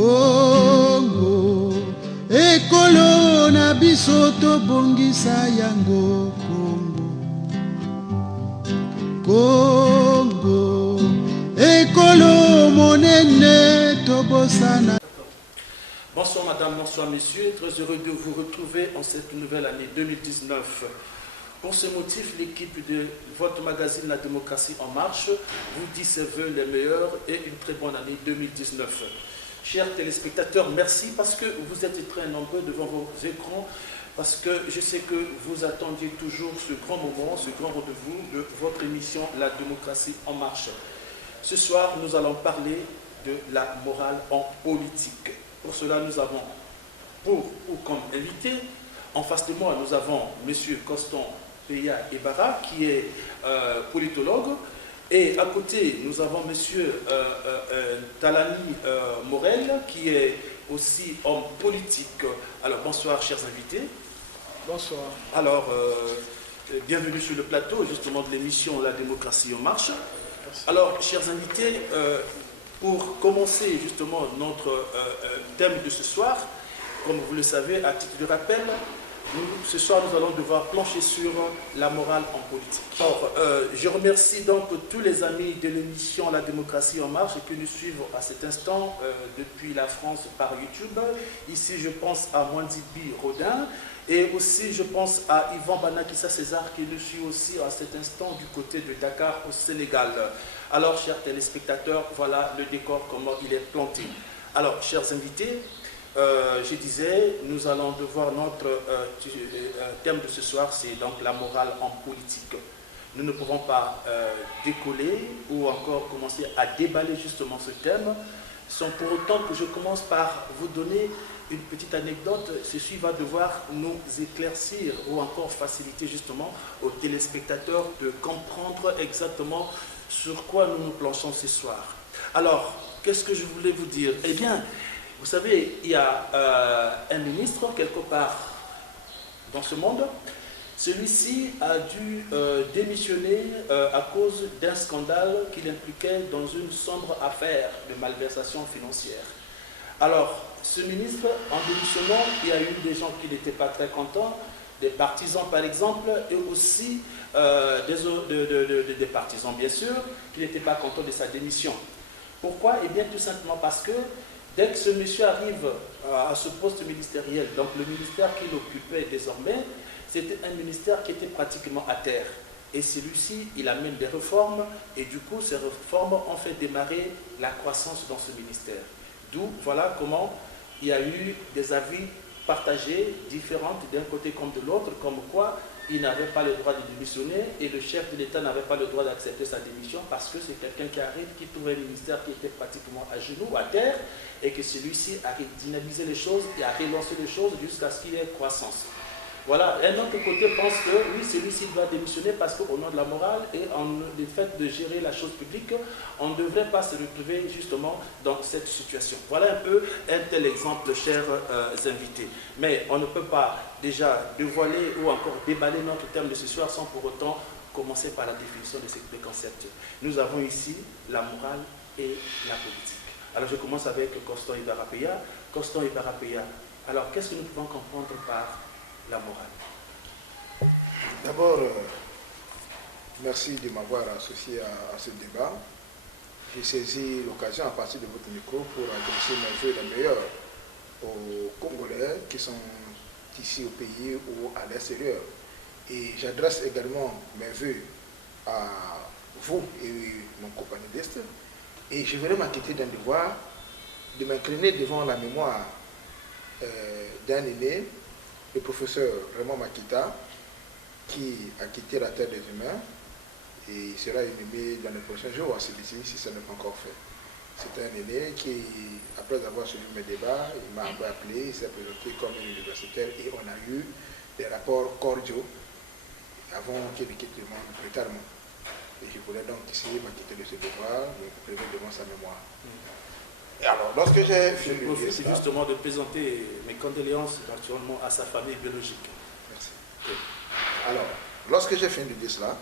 Congo, ekolo na biso tobongisa yango. Congo, ekolo monene tobosana. Bonsoir madame, bonsoir messieurs, très heureux de vous retrouver en cette nouvelle année 2019. Pour ce motif, l'équipe de votre magazine La Démocratie en Marche vous dit ses vœux les meilleurs et une très bonne année 2019. Chers téléspectateurs, merci parce que vous êtes très nombreux devant vos écrans, parce que je sais que vous attendiez toujours ce grand moment, ce grand rendez-vous de votre émission La Démocratie en Marche. Ce soir, nous allons parler de la morale en politique. Pour cela, nous avons comme invité, en face de moi, nous avons M. Constant Peya Ebara, qui est politologue, et à côté, nous avons M. Talani Morel, qui est aussi homme politique. Alors, bonsoir, chers invités. Bonsoir. Alors, bienvenue sur le plateau, justement, de l'émission La Démocratie en Marche. Merci. Alors, chers invités, pour commencer justement notre thème de ce soir, comme vous le savez, à titre de rappel, ce soir nous allons devoir plancher sur la morale en politique. Alors, je remercie donc tous les amis de l'émission La Démocratie en Marche qui nous suivent à cet instant depuis la France par YouTube. Ici, je pense à Mwandibi Rodin et aussi je pense à Yvan Banakissa César qui nous suit aussi à cet instant du côté de Dakar au Sénégal. Alors, chers téléspectateurs, voilà le décor, comment il est planté. Alors, chers invités, je disais, nous allons devoir notre thème de ce soir, c'est donc la morale en politique. Nous ne pouvons pas décoller ou encore commencer à déballer justement ce thème sans pour autant que je commence par vous donner une petite anecdote. Ceci va devoir nous éclaircir ou encore faciliter justement aux téléspectateurs de comprendre exactement sur quoi nous nous planchons ce soir. Alors, qu'est-ce que je voulais vous dire? Eh bien, vous savez, il y a un ministre quelque part dans ce monde. Celui-ci a dû démissionner à cause d'un scandale qui l'impliquait dans une sombre affaire de malversation financière. Alors, ce ministre, en démissionnant, il y a eu des gens qui n'étaient pas très contents, des partisans par exemple, et aussi des partisans bien sûr, qui n'étaient pas contents de sa démission. Pourquoi? Eh bien tout simplement parce que dès que ce monsieur arrive à ce poste ministériel, donc le ministère qu'il occupait désormais, c'était un ministère qui était pratiquement à terre. Et celui-ci, il amène des réformes, et du coup, ces réformes ont fait démarrer la croissance dans ce ministère. D'où, voilà comment il y a eu des avis partagés, différents d'un côté comme de l'autre, comme quoi il n'avait pas le droit de démissionner et le chef de l'État n'avait pas le droit d'accepter sa démission parce que c'est quelqu'un qui arrive, qui trouvait un ministère qui était pratiquement à genoux, à terre, et que celui-ci a dynamisé les choses et a relancé les choses jusqu'à ce qu'il y ait croissance. Voilà, un autre côté pense que oui, celui-ci doit démissionner parce qu'au nom de la morale et le fait de gérer la chose publique, on ne devrait pas se retrouver justement dans cette situation. Voilà un peu un tel exemple, chers invités. Mais on ne peut pas déjà dévoiler ou encore déballer notre thème de ce soir sans pour autant commencer par la définition de ces deux concepts. Nous avons ici la morale et la politique. Alors je commence avec Constant Ebara Peya. Constant Ebara Peya, alors qu'est-ce que nous pouvons comprendre par la morale? D'abord, merci de m'avoir associé à ce débat. J'ai saisi l'occasion à partir de votre micro pour adresser mes vœux les meilleurs aux Congolais qui sont ici au pays ou à l'extérieur. Et j'adresse également mes vœux à vous et mon compagnoniste. Et je voudrais m'acquitter d'un devoir de m'incliner devant la mémoire d'un aîné, le professeur Raymond Makita, qui a quitté la terre des humains et il sera inhumé dans les prochains jours à celui-ci si ça n'est pas encore fait. C'est un aîné qui, après avoir suivi mes débats, il m'a appelé, il s'est présenté comme un universitaire et on a eu des rapports cordiaux avant qu'il ne quitte le monde brutalement. Et je voulais donc ici m'acquitter de ce devoir, me prélever devant sa mémoire. Et alors, lorsque j'ai fini de dire cela, justement de présenter mes condoléances naturellement à sa famille biologique. Merci. Oui. Alors, lorsque j'ai fini de dire cela,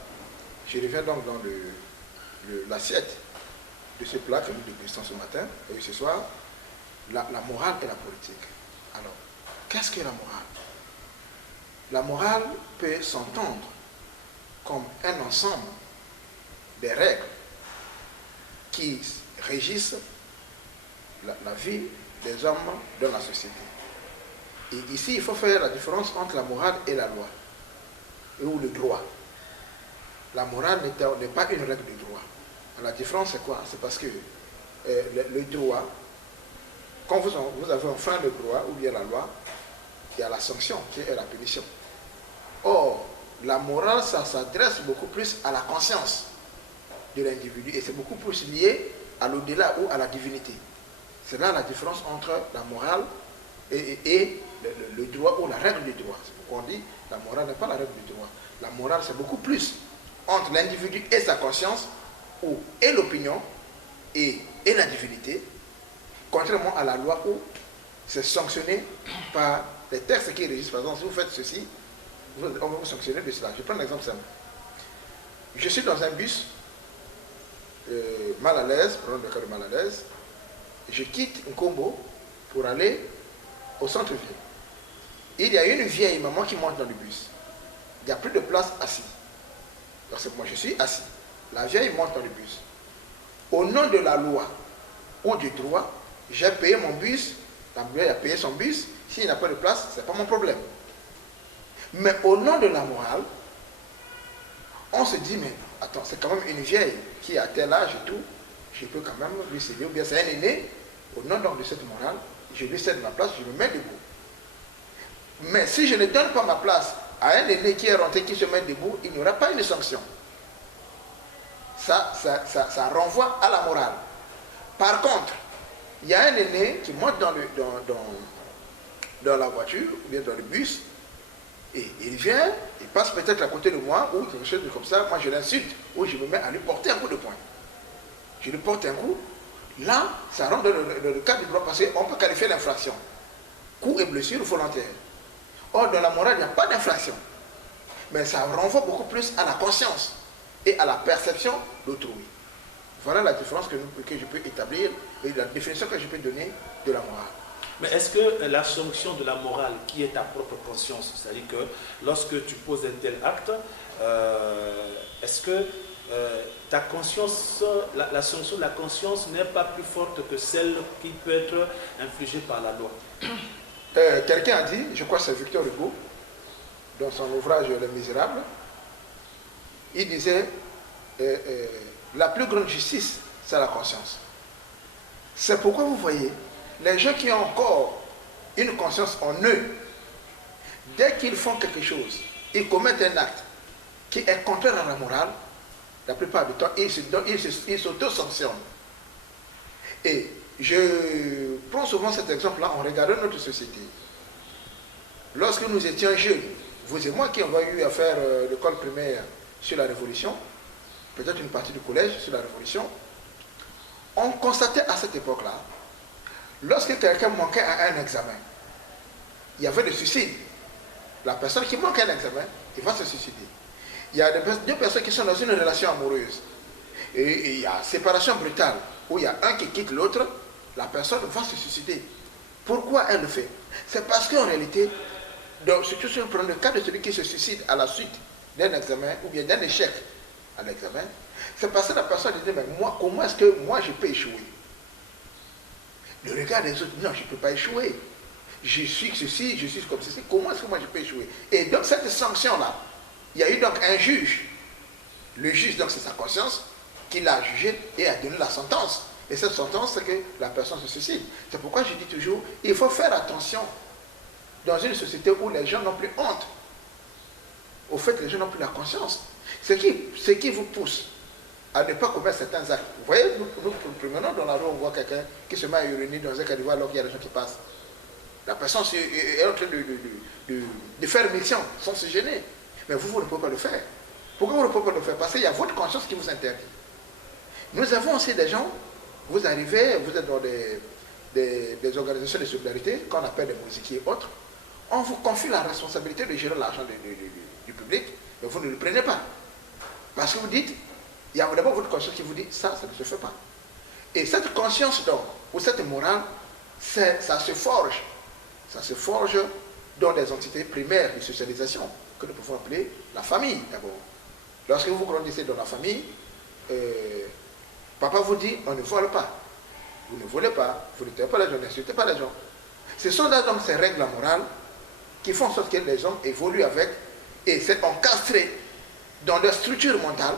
je reviens donc dans l'assiette de ce plat que nous dégustons ce matin et ce soir. la morale et la politique. Alors, qu'est-ce que la morale? La morale peut s'entendre comme un ensemble des règles qui régissent la vie des hommes dans la société. Et ici, il faut faire la différence entre la morale et la loi, ou le droit. La morale n'est pas une règle de droit. La différence, c'est quoi? C'est parce que le droit, quand vous avez enfreint le droit ou bien la loi, il y a la sanction qui est la punition. Or, la morale, ça s'adresse beaucoup plus à la conscience de l'individu et c'est beaucoup plus lié à l'au-delà ou à la divinité. C'est là la différence entre la morale et le droit ou la règle du droit. C'est pourquoi on dit la morale n'est pas la règle du droit. La morale, c'est beaucoup plus entre l'individu et sa conscience, et l'opinion et la divinité, contrairement à la loi où c'est sanctionné par les textes qui régissent. Par exemple, si vous faites ceci, on va vous sanctionner de cela. Je prends un exemple simple. Je suis dans un bus, mal à l'aise, prenons le cas de mal à l'aise, je quitte Nkombo pour aller au centre-ville. Il y a une vieille maman qui monte dans le bus. Il n'y a plus de place assise. Donc moi je suis assis. La vieille monte dans le bus. Au nom de la loi ou du droit, j'ai payé mon bus, la vieille a payé son bus, s'il n'y a pas de place, ce n'est pas mon problème. Mais au nom de la morale, on se dit, mais attends, c'est quand même une vieille qui a tel âge et tout, je peux quand même lui céder, ou bien c'est un aîné, au nom donc de cette morale, je lui cède ma place, je me mets debout. Mais si je ne donne pas ma place à un aîné qui est rentré, qui se met debout, il n'y aura pas une sanction. Ça renvoie à la morale. Par contre, il y a un aîné qui monte dans la voiture, ou bien dans le bus, et il vient, il passe peut-être à côté de moi, ou quelque chose comme ça, moi je l'insulte, ou je me mets à lui porter un coup de poing. Je lui porte un coup, là, ça rentre dans le cadre du droit, parce qu'on peut qualifier l'infraction. Coup et blessure volontaire. Or, dans la morale, il n'y a pas d'infraction. Mais ça renvoie beaucoup plus à la conscience et à la perception d'autrui. Voilà la différence que je peux établir et la définition que je peux donner de la morale. Mais est-ce que la sanction de la morale, qui est ta propre conscience, c'est-à-dire que lorsque tu poses un tel acte, est-ce que ta conscience, la sanction de la conscience n'est pas plus forte que celle qui peut être infligée par la loi? Quelqu'un a dit, je crois que c'est Victor Hugo, dans son ouvrage Les Misérables, il disait la plus grande justice, c'est la conscience. C'est pourquoi vous voyez, les gens qui ont encore une conscience en eux, dès qu'ils font quelque chose, ils commettent un acte qui est contraire à la morale, la plupart du temps, ils s'auto-sanctionnent. Et je prends souvent cet exemple-là en regardant notre société. Lorsque nous étions jeunes, vous et moi qui avons eu à faire l'école primaire sur la Révolution, peut-être une partie du collège sur la Révolution, on constatait à cette époque-là, lorsque quelqu'un manquait à un examen, il y avait le suicide. La personne qui manque à un examen, il va se suicider. Il y a deux personnes qui sont dans une relation amoureuse. Et il y a séparation brutale, où il y a un qui quitte l'autre, la personne va se suicider. Pourquoi elle le fait? C'est parce qu'en réalité, surtout si on prend le cas de celui qui se suicide à la suite d'un examen, ou bien d'un échec à l'examen, c'est parce que la personne dit, mais moi, comment est-ce que moi je peux échouer? Le regard des autres, non, je ne peux pas échouer. Je suis ceci, je suis comme ceci, comment est-ce que moi je peux échouer? Et donc cette sanction-là, il y a eu donc un juge. Le juge, donc c'est sa conscience, qui l'a jugé et a donné la sentence. Et cette sentence, c'est que la personne se suicide. C'est pourquoi je dis toujours, il faut faire attention dans une société où les gens n'ont plus honte. Au fait, les gens n'ont plus la conscience. Ce qui vous pousse à ne pas commettre certains actes. Vous voyez, nous promenons dans la rue, on voit quelqu'un qui se met à uriner dans un caniveau alors qu'il y a des gens qui passent. La personne est en train de faire mission sans se gêner. Mais vous ne pouvez pas le faire. Pourquoi vous ne pouvez pas le faire? Parce qu'il y a votre conscience qui vous interdit. Nous avons aussi des gens, vous arrivez, vous êtes dans des organisations de solidarité, qu'on appelle des musiquiers et autres, on vous confie la responsabilité de gérer l'argent du public, mais vous ne le prenez pas. Parce que vous dites, il y a d'abord votre conscience qui vous dit, ça ne se fait pas. Et cette conscience donc, ou cette morale, ça se forge. Ça se forge dans des entités primaires de socialisation, que nous pouvons appeler la famille d'abord. Lorsque vous grandissez dans la famille, papa vous dit, on ne vole pas. Vous ne volez pas, vous ne tuez pas les gens, n'insultez pas les gens. Ce sont là donc ces règles morales qui font en sorte que les hommes évoluent avec, et c'est encastré dans leur structure mentale.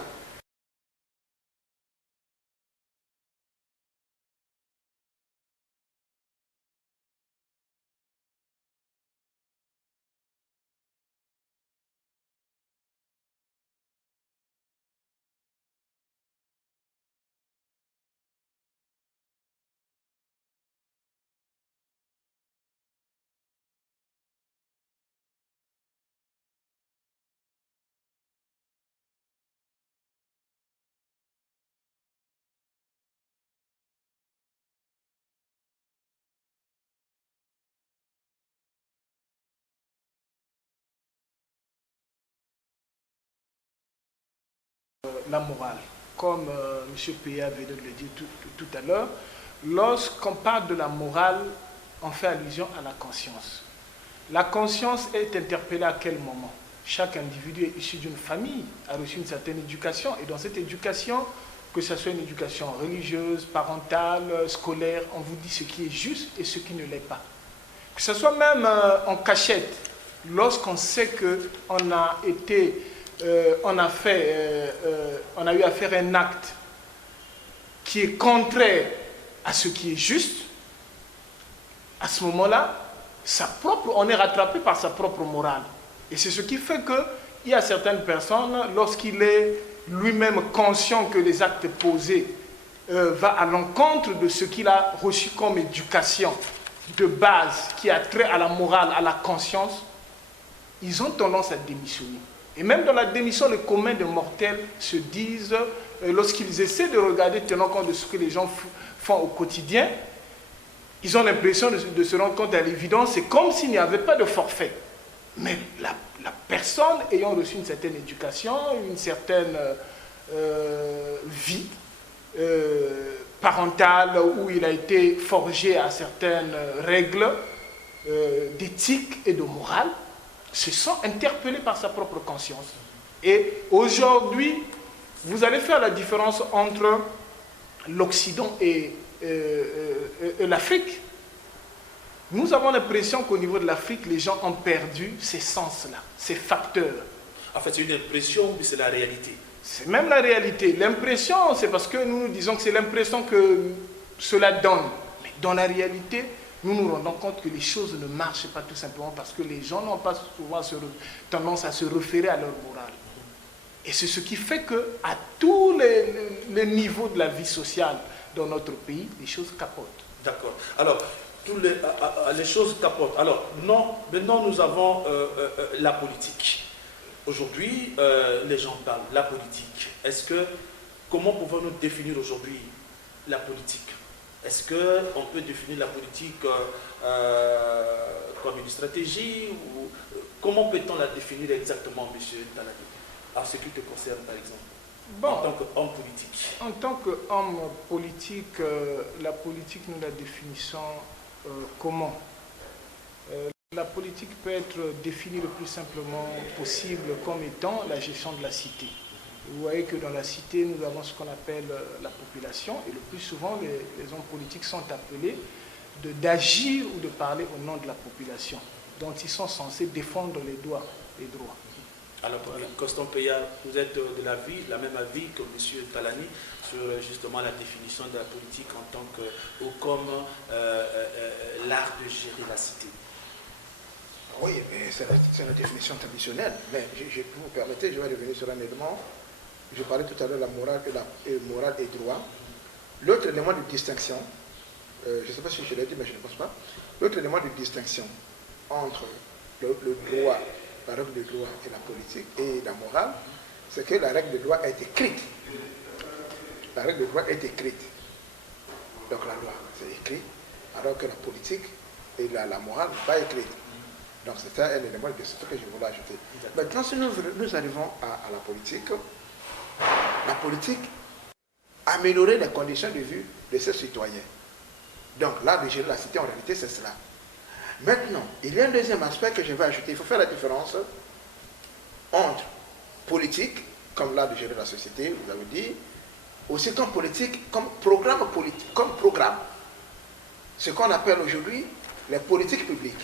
La morale, comme M. Péa venait de le dire tout à l'heure, lorsqu'on parle de la morale, on fait allusion à la conscience. La conscience est interpellée à quel moment? Chaque individu est issu d'une famille, a reçu une certaine éducation, et dans cette éducation, que ce soit une éducation religieuse, parentale, scolaire, on vous dit ce qui est juste et ce qui ne l'est pas. Que ce soit même en cachette, lorsqu'on sait qu'on a été... on a eu à faire un acte qui est contraire à ce qui est juste, à ce moment-là, on est rattrapé par sa propre morale. Et c'est ce qui fait qu'il y a certaines personnes, lorsqu'il est lui-même conscient que les actes posés vont à l'encontre de ce qu'il a reçu comme éducation de base, qui a trait à la morale, à la conscience, ils ont tendance à démissionner. Et même dans la démission, les communs des mortels se disent, lorsqu'ils essaient de regarder, tenant compte de ce que les gens font au quotidien, ils ont l'impression de se rendre compte à l'évidence, c'est comme s'il n'y avait pas de forfait. Mais la personne ayant reçu une certaine éducation, une certaine vie parentale, où il a été forgé à certaines règles d'éthique et de morale, se sent interpellé par sa propre conscience. Et aujourd'hui, vous allez faire la différence entre l'Occident et l'Afrique. Nous avons l'impression qu'au niveau de l'Afrique, les gens ont perdu ces sens-là, ces facteurs. En fait, c'est une impression, mais c'est la réalité. C'est même la réalité. L'impression, c'est parce que nous disons que c'est l'impression que cela donne. Mais dans la réalité, nous nous rendons compte que les choses ne marchent pas tout simplement parce que les gens n'ont pas souvent tendance à se référer à leur morale. Et c'est ce qui fait qu'à tous les niveaux de la vie sociale dans notre pays, les choses capotent. D'accord. Alors, les choses capotent. Alors, maintenant nous avons la politique. Aujourd'hui, les gens parlent de la politique. Comment pouvons-nous définir aujourd'hui la politique? Est-ce qu'on peut définir la politique comme une stratégie ou comment peut-on la définir exactement, M. Talani, en ce qui te concerne, par exemple, en tant qu'homme politique? En tant qu'homme politique, la politique, nous la définissons comment? La politique peut être définie le plus simplement possible comme étant la gestion de la cité. Vous voyez que dans la cité, nous avons ce qu'on appelle la population, et le plus souvent, les hommes politiques sont appelés d'agir ou de parler au nom de la population, dont ils sont censés défendre les droits. Alors, Constant Péa, vous êtes de la même avis que M. Talani sur justement la définition de la politique en tant que, ou comme l'art de gérer la cité. Oui, mais c'est la définition traditionnelle. Mais vous me permettez, je vais revenir sur un élément. Je parlais tout à l'heure de la morale et droit. L'autre élément de distinction, je ne sais pas si je l'ai dit, mais je ne pense pas. L'autre élément de distinction entre le droit, la règle de droit et la politique et la morale, c'est que la règle de droit est écrite. La règle de droit est écrite. Donc la loi, c'est écrit, alors que la politique et la morale n'est pas écrite. Donc c'est un élément de distinction que je voulais ajouter. Maintenant, si nous arrivons à la politique, améliorer les conditions de vie de ses citoyens. Donc l'art de gérer la cité, en réalité, c'est cela. Maintenant, il y a un deuxième aspect que je vais ajouter. Il faut faire la différence entre politique, comme l'art de gérer la société, vous avez dit, aussi comme politique, comme programme politique, comme programme. Ce qu'on appelle aujourd'hui les politiques publiques.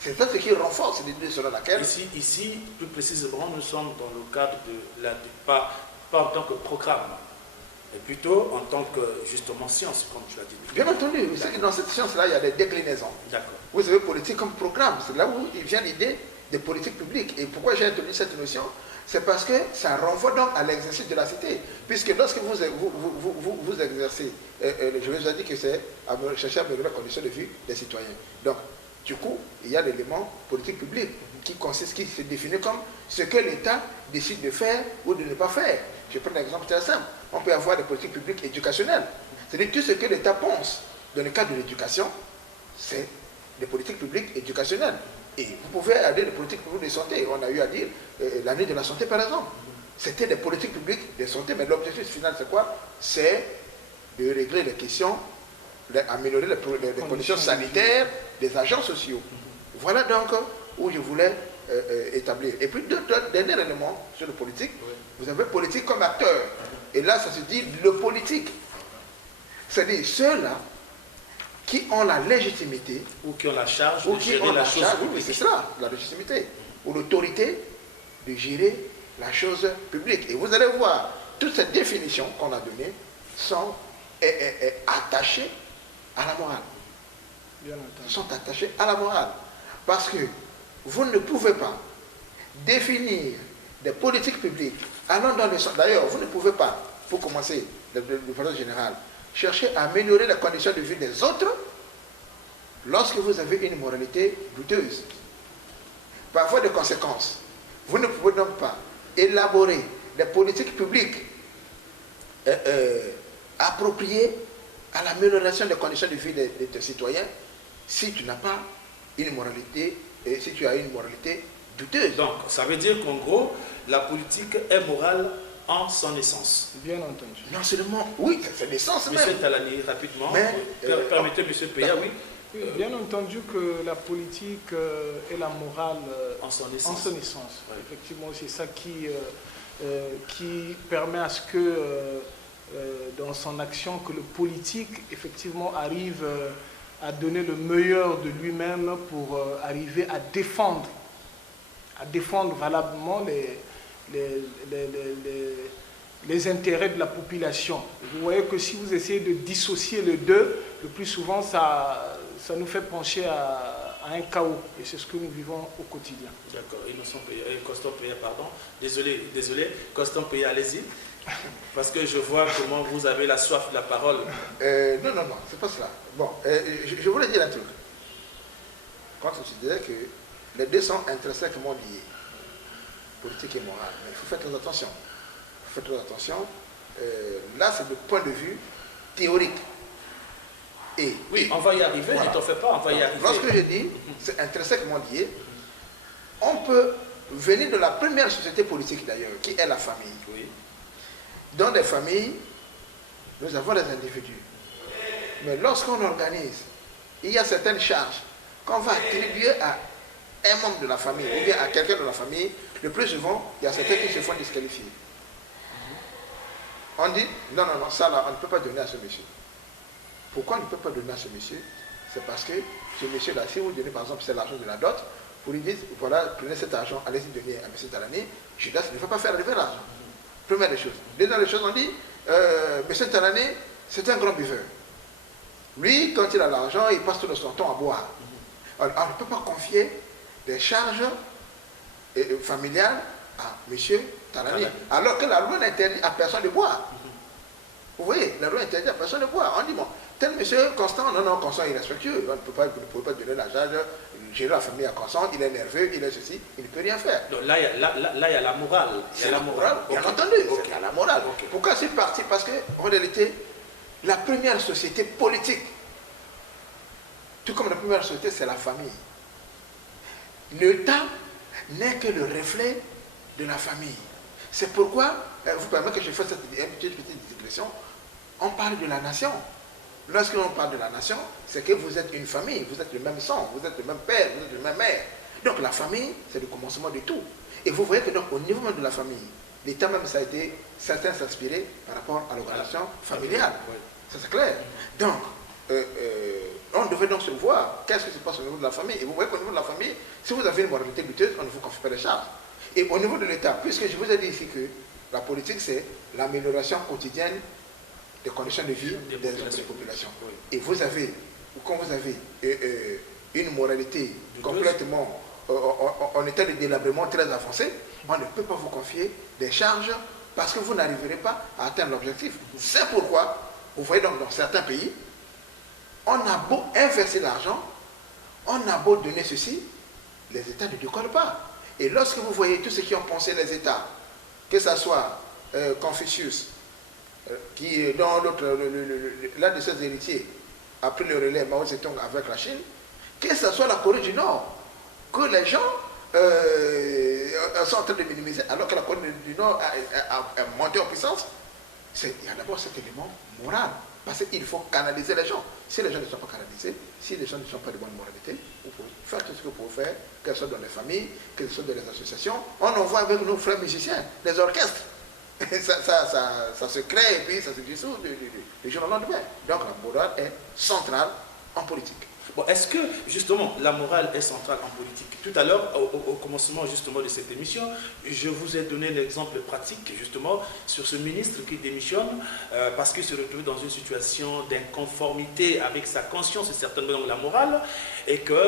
C'est ça ce qui renforce l'idée selon laquelle... Ici, plus précisément, nous sommes dans le cadre de la... Pas en tant que programme, mais plutôt en tant que, justement, science, comme tu l'as dit. Bien entendu, dans cette science-là, il y a des déclinaisons. D'accord. Vous avez politique comme programme, c'est là où il vient l'idée de politique publique. Et pourquoi j'ai introduit cette notion? C'est parce que ça renvoie donc à l'exercice de la cité. Puisque lorsque vous exercez, je vous ai dit que c'est chercher à améliorer la condition de vie des citoyens. Donc, du coup, il y a l'élément politique publique qui se définit comme ce que l'État décide de faire ou de ne pas faire. Je prends un exemple très simple. On peut avoir des politiques publiques éducationnelles. C'est-à-dire tout ce que l'État pense dans le cadre de l'éducation, c'est des politiques publiques éducationnelles. Et vous pouvez aller des politiques publiques de santé. On a eu à dire l'année de la santé, par exemple. C'était des politiques publiques de santé, mais l'objectif final, c'est quoi? C'est de régler les questions, d'améliorer les conditions sanitaires des agents sociaux. Voilà donc où je voulais établir. Et puis, dernier élément sur le politique, vous avez politique comme acteur. Et là, ça se dit le politique. C'est-à-dire ceux-là qui ont la légitimité, ou qui ont la charge ou de qui gérer ont la la chose charge, publique. oui, c'est ça, la légitimité, ou l'autorité de gérer la chose publique. Et vous allez voir, toutes ces définitions qu'on a données sont attachées à la morale. Bien entendu. Sont attachées à la morale. Parce que vous ne pouvez pas définir des politiques publiques allant dans le sens. D'ailleurs, vous ne pouvez pas, pour commencer, de façon générale, chercher à améliorer les conditions de vie des autres lorsque vous avez une moralité douteuse. Parfois des conséquences. Vous ne pouvez donc pas élaborer des politiques publiques appropriées à l'amélioration des conditions de vie de tes citoyens si tu n'as pas une moralité, et si tu as une moralité douteuse. Donc, ça veut dire qu'en gros, la politique est morale en son essence. Bien entendu. Non seulement, oui, c'est l'essence même. Monsieur Talani, rapidement, Mais, permettez, Monsieur Peya, oui. Oui, bien entendu que la politique et la morale En son en essence. son essence. Ouais. Effectivement, c'est ça qui permet à ce que dans son action, que le politique effectivement arrive à donner le meilleur de lui-même pour arriver à défendre valablement les intérêts de la population. Vous voyez que si vous essayez de dissocier les deux, le plus souvent ça nous fait pencher à un chaos. Et c'est ce que nous vivons au quotidien. D'accord, Innocent Peya, Constant Peya, pardon. Désolé, Constant Peya, allez-y. Parce que je vois comment vous avez la soif de la parole. Non, c'est pas cela. Bon, je voulais dire un truc. Quand je disais que les deux sont intrinsèquement liés, politique et morale, mais il faut faire très attention. Là, c'est le point de vue théorique. Et Oui, on va y arriver, voilà. ne t'en fais pas, on va y arriver. Lorsque je dis c'est intrinsèquement lié, on peut venir de la première société politique d'ailleurs, qui est la famille. Oui. Dans des familles, nous avons des individus. Mais lorsqu'on organise, il y a certaines charges qu'on va attribuer à un membre de la famille ou bien à quelqu'un de la famille. Le plus souvent, il y a certains qui se font disqualifier. On dit, non, ça là, on ne peut pas donner à ce monsieur. Pourquoi on ne peut pas donner à ce monsieur? C'est parce que ce monsieur-là, si vous donnez par exemple c'est l'argent de la dot, vous lui dites, voilà, prenez cet argent, allez-y donner à monsieur Talani, Judas ne va pas faire arriver l'argent. Première des choses. Deuxième des choses, on dit, monsieur Talani, c'est un grand buveur. Lui, quand il a l'argent, il passe tout son temps à boire. On ne peut pas confier des charges familiales à monsieur Talani, alors que la loi n'interdit à personne de boire. Vous voyez, la loi interdit à personne de boire. On dit, bon, tel monsieur Constant, non, Constant est irrespectueux, on ne peut pas donner l'argent, gérer la famille à Constant, il est nerveux, il est ceci, il ne peut rien faire. Donc là, il y a la morale. Il y a la morale. Bien entendu, il y a la morale. Pourquoi c'est parti? Parce qu'en réalité, la première société politique, tout comme la première société, c'est la famille. L'État n'est que le reflet de la famille. C'est pourquoi, vous permettez que je fasse une petite digression, on parle de la nation. Lorsque l'on parle de la nation, c'est que vous êtes une famille, vous êtes le même sang, vous êtes le même père, vous êtes le même mère. Donc la famille, c'est le commencement de tout. Et vous voyez que donc au niveau même de la famille, l'État même, ça a été, certains s'inspirer par rapport à l'organisation familiale. Ça c'est clair. Donc, on devait donc se voir qu'est-ce qui se passe au niveau de la famille. Et vous voyez qu'au niveau de la famille, si vous avez une moralité lutteuse, on ne vous confie pas les charges. Et au niveau de l'État, puisque je vous ai dit ici que la politique, c'est l'amélioration quotidienne des conditions de vie des populations. Et vous avez, ou quand vous avez une moralité complètement en état de délabrement très avancé, on ne peut pas vous confier des charges parce que vous n'arriverez pas à atteindre l'objectif. C'est pourquoi, vous voyez donc dans certains pays, on a beau inverser l'argent, on a beau donner ceci, les États ne décollent pas. Et lorsque vous voyez tous ceux qui ont pensé les États, que ce soit Confucius, qui dans l'un de ses héritiers a pris le relais Mao Zedong avec la Chine, que ce soit la Corée du Nord, que les gens sont en train de minimiser, alors que la Corée du Nord a monté en puissance, il y a d'abord cet élément moral. Parce qu'il faut canaliser les gens. Si les gens ne sont pas canalisés, si les gens ne sont pas de bonne moralité, vous pouvez faire tout ce que vous pouvez faire, que ce soit dans les familles, que ce soit dans les associations. On en voit avec nos frères musiciens, les orchestres. Ça se crée et puis ça se dissout du jour au lendemain. Donc la morale est centrale en politique. Bon, est-ce que, justement, la morale est centrale en politique? Tout à l'heure, au commencement, justement, de cette émission, je vous ai donné l'exemple pratique, justement, sur ce ministre qui démissionne parce qu'il se retrouve dans une situation d'inconformité avec sa conscience et certainement la morale, et que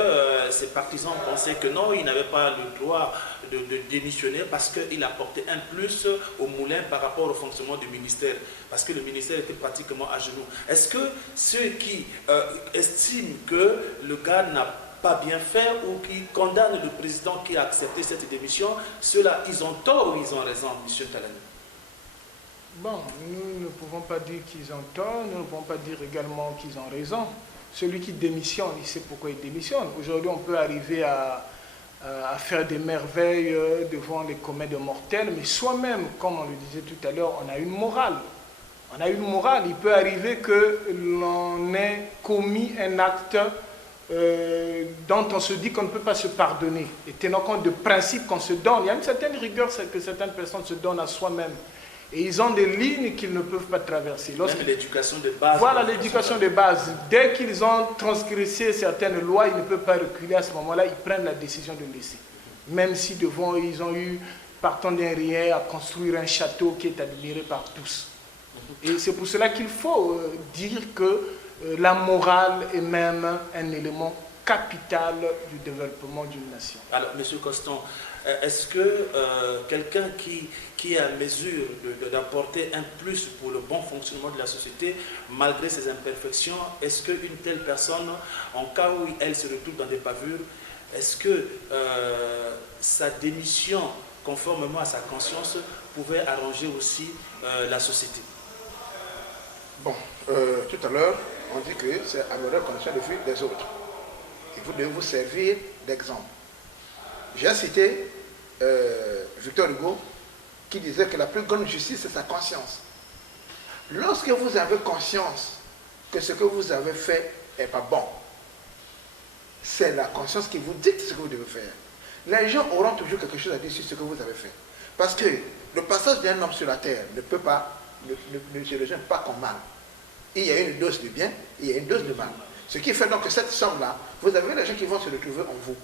ses partisans pensaient que non, il n'avait pas le droit de démissionner parce qu'il apportait un plus au moulin par rapport au fonctionnement du ministère, parce que le ministère était pratiquement à genoux. Est-ce que ceux qui estiment que le gars n'a pas bien fait ou qui condamnent le président qui a accepté cette démission, ceux-là, ils ont tort ou ils ont raison, M. Talani? Bon, nous ne pouvons pas dire qu'ils ont tort, nous ne pouvons pas dire également qu'ils ont raison. Celui qui démissionne, il sait pourquoi il démissionne. Aujourd'hui, on peut arriver à faire des merveilles devant les comètes mortels, mais soi-même, comme on le disait tout à l'heure, on a une morale. On a une morale. Il peut arriver que l'on ait commis un acte dont on se dit qu'on ne peut pas se pardonner. Et tenant compte de principes qu'on se donne, il y a une certaine rigueur que certaines personnes se donnent à soi-même. Et ils ont des lignes qu'ils ne peuvent pas traverser. Même l'éducation de base. Voilà l'éducation de base. Dès qu'ils ont transgressé certaines lois, ils ne peuvent pas reculer. À ce moment-là, ils prennent la décision de laisser. Même si devant eux, ils ont eu, partant d'un rien, à construire un château qui est admiré par tous. Et c'est pour cela qu'il faut dire que la morale est même un élément capital du développement d'une nation. Alors, M. Coston, est-ce que quelqu'un qui est à mesure d'apporter un plus pour le bon fonctionnement de la société, malgré ses imperfections, est-ce qu'une telle personne, en cas où elle se retrouve dans des bavures, est-ce que sa démission, conformément à sa conscience, pouvait arranger aussi la société? Bon, tout à l'heure, on dit que c'est améliorer la condition de vie des autres. Et vous devez vous servir d'exemple. J'ai cité Victor Hugo qui disait que la plus grande justice, c'est sa conscience. Lorsque vous avez conscience que ce que vous avez fait n'est pas bon, c'est la conscience qui vous dicte ce que vous devez faire. Les gens auront toujours quelque chose à dire sur ce que vous avez fait. Parce que le passage d'un homme sur la terre ne peut pas, ne se résume pas comme mal. Il y a une dose de bien, il y a une dose de mal. Ce qui fait donc que cette somme-là, vous avez les gens qui vont se retrouver en vous.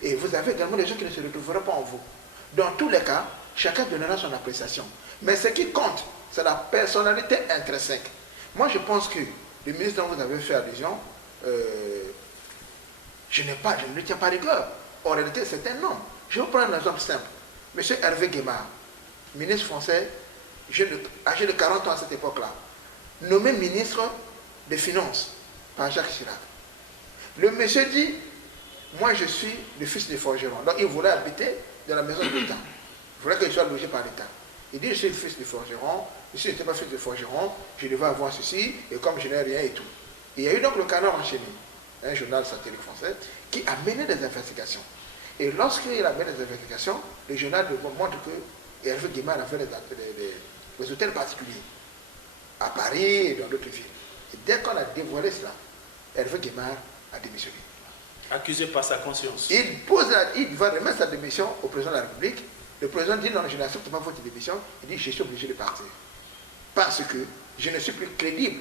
Et vous avez également les gens qui ne se retrouveront pas en vous. Dans tous les cas, chacun donnera son appréciation. Mais ce qui compte, c'est la personnalité intrinsèque. Moi, je pense que le ministre dont vous avez fait allusion, je ne lui tiens pas rigueur. En réalité, c'est un homme. Je vais vous prendre un exemple simple. M. Hervé Guémard, ministre français, âgé de 40 ans à cette époque-là, nommé ministre des Finances par Jacques Chirac. Le monsieur dit, moi je suis le fils de forgeron. Donc il voulait habiter dans la maison de l'État. Il voulait qu'il soit logé par l'État. Il dit, je suis le fils de forgeron, si je n'étais pas fils de forgeron, je devais avoir ceci, et comme je n'ai rien et tout. Il y a eu donc le Canard enchaîné, un journal satirique français, qui a mené des investigations. Et lorsqu'il a mené des investigations, le journal montre que Hervé Guémard a fait des hôtels particuliers, à Paris et dans d'autres villes. Et dès qu'on a dévoilé cela, Hervé Guémard a démissionné. Accusé par sa conscience. Il va remettre sa démission au président de la République. Le président dit non, je n'accepte pas votre démission. Il dit je suis obligé de partir. Parce que je ne suis plus crédible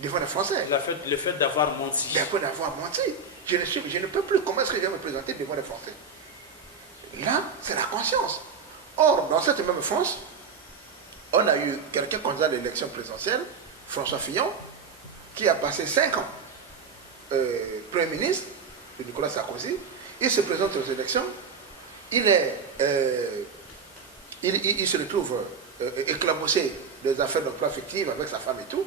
devant les Français. Le fait d'avoir menti. Le fait d'avoir menti. Je ne peux plus. Comment est-ce que je vais me présenter devant les Français? Là, c'est la conscience. Or, dans cette même France, on a eu quelqu'un candidat à l'élection présidentielle, François Fillon, qui a passé 5 ans Premier ministre de Nicolas Sarkozy. Il se présente aux élections. Il se retrouve éclaboussé des affaires d'emploi fictives avec sa femme et tout.